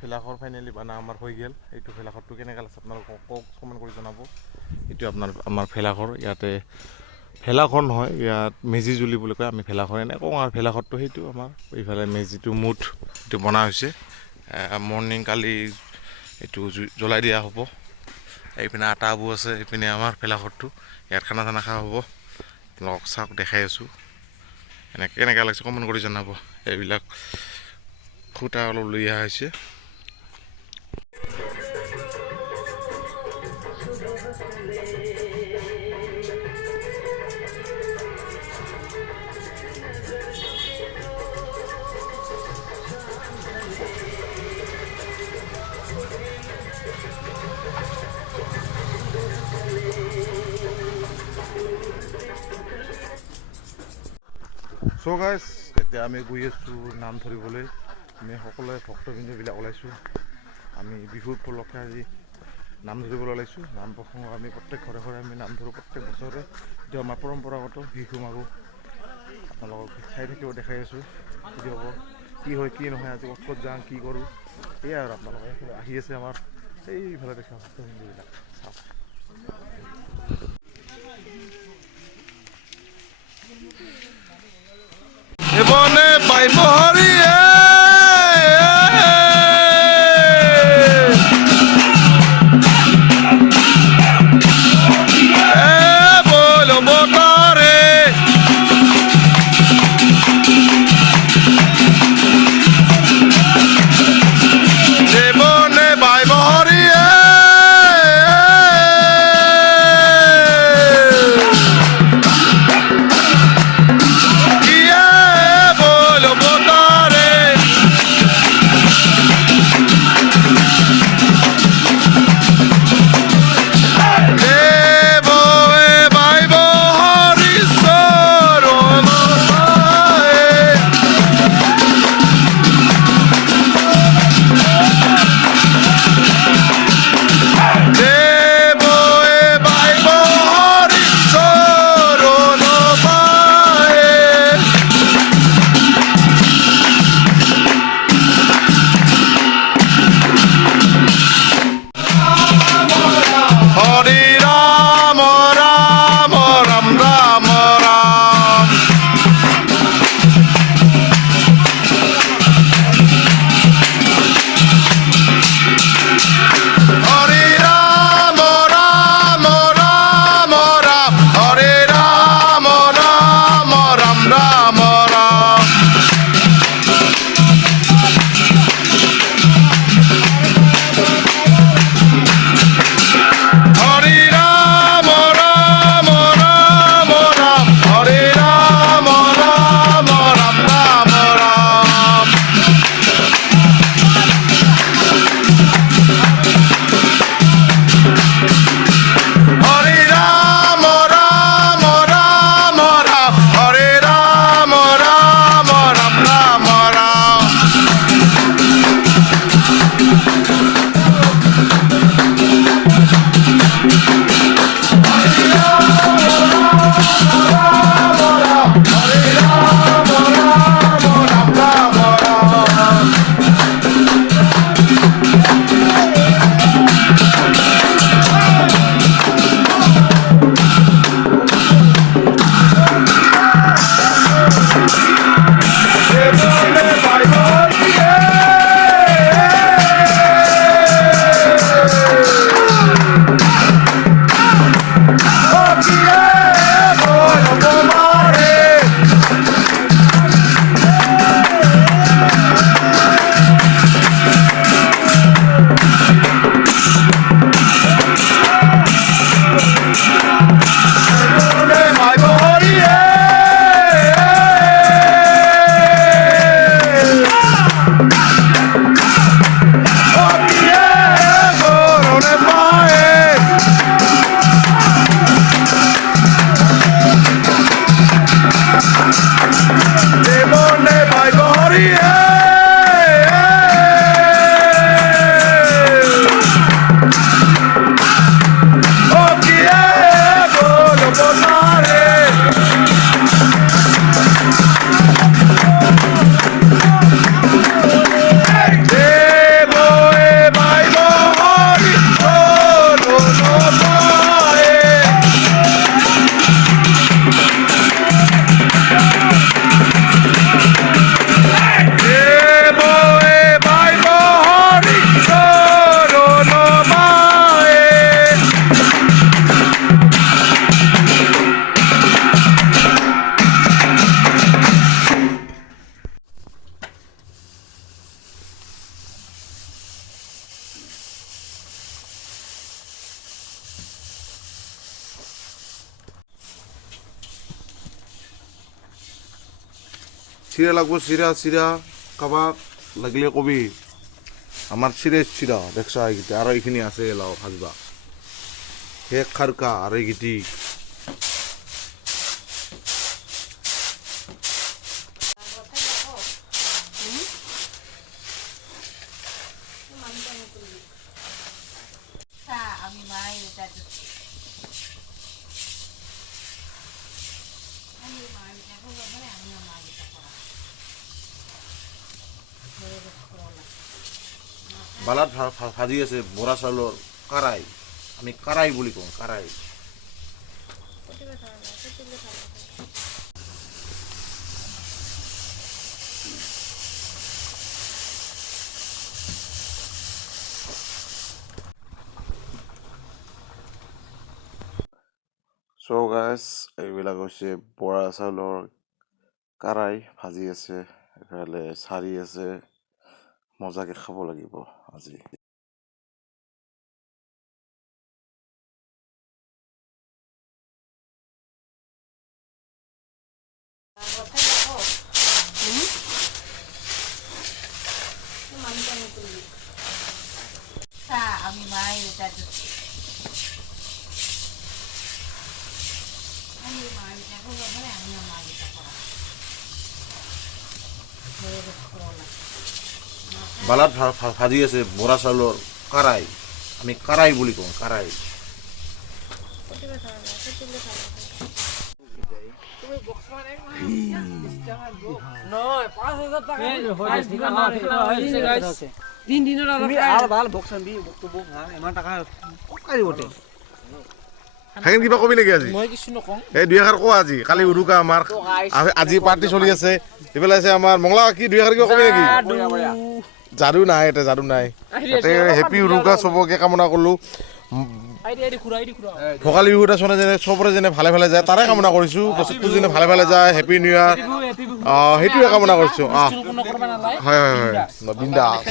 ভেলাঘৰ ফাইনেলি বানা আমাৰ হৈ গ'ল। এইটো ভেলাঘৰটো কেনেকৈ আছে আপোনালোকক কমেণ্ট কৰি জনাব। এইটো আমাৰ ভেলাঘৰ। ইয়াতে ভেলাঘৰ নহয়, ইয়াত মেজি জুলি বুলি কয়, আমি ভেলাঘৰ এনে কওঁ। আৰু ভেলাঘৰটো সেইটো আমাৰ এইফালে মেজিটো মুঠ এইটো বনা হৈছে। মৰ্ণিং কালি এইটো জ্বলাই দিয়া হ'ব। এইপিনে আটাবোৰ আছে, এইপিনে আমাৰ ভেলাঘৰটো। ইয়াত খানা চানা খোৱা হ'ব। আপোনালোকক চাওক দেখাই আছোঁ। কেনেকৈ লাগিছে কমেণ্ট কৰি জনাব। এইবিলাক খুঁটা অলপ লৈ অহা হৈছে। চ' গাইজ, এতিয়া আমি গৈ আছোঁ নাম ধৰিবলৈ। আমি সকলোৱে ভক্তবৃন্দবিলাক ওলাইছোঁ। আমি বিহুৰ উপলক্ষে আজি নাম ধৰিবলৈ ওলাইছোঁ। নাম প্ৰসংগ আমি প্ৰত্যেক ঘৰে ঘৰে আমি নাম ধৰোঁ প্ৰত্যেক বছৰে। এইটো আমাৰ পৰম্পৰাগত বিহু মাৰোঁ। আপোনালোকক চাই থাকিব দেখাই আছোঁ। যদি হ'ব কি হয় কি নহয়, আজি ক'ত যাওঁ কি কৰোঁ, সেয়াই আৰু আপোনালোকে আহি আছে আমাৰ এইফালে দেখা ভক্তবৃন্দবিলাক চাওক। জীৱনে পাইব হৰিয়ে বল বতৰে জীৱনে পাইব হৰিয়ে চিৰা লাগব চিৰা কাবাক লাগিলে কবি আমাৰ চিৰা দেখছা এইকেইটা আৰু এইখিনি আছে লাও ভাজবা শেষ খাৰকা আৰু এইকেইটি আমি মাই এটা আমি মাই এটা করব মানে আমি মাই এটা করা বালাত ভাজি আছে বৰা চাউলৰ কাৰাই আমি কাৰাই বুলি কওঁ কাৰাই চ' গাইজ এইবিলাক হৈছে বৰা চাউলৰ কাৰাই ভাজি আছে এইফালে চাৰি আছে মজাকে খাব লাগিব আজি আমি মাই এটা আমি মাই এটা করব মানে আমি মাই এটা করা বালাত ভাজি আছে বৰা চাউলৰ কাৰাই আমি কাৰাই বুলি কওঁ কাৰাই তিন দিনের আর ভাল বকসান দি বক্তব্য ইমান টাকা কাৰি বটে থাকেন কিবা কবি নেকি আজি মই কিছু নকওঁ এই দুই এষাৰ কোৱা আজি কালি উৰুকা আমাৰ আজি পাৰ্টি চলি আছে এইফালে আছে আমাৰ মংলা কি দুই এষাৰ কিবা কবি নেকি যাদু নাই এটা যাদু নাই তাতে হেপী উৰুকা চবকে কামনা কৰিলোঁ ভোগালী বিহু এটা চলে যেনে চবৰে যেনে ভালে ভালে যায় তাৰে কামনা কৰিছোঁ বস্তুটো যেনে ভালে ভালে যায় হেপী নিউ ইয়াৰ সেইটোৱে কামনা কৰিছোঁ হয় হয় হয় বিন্দাছ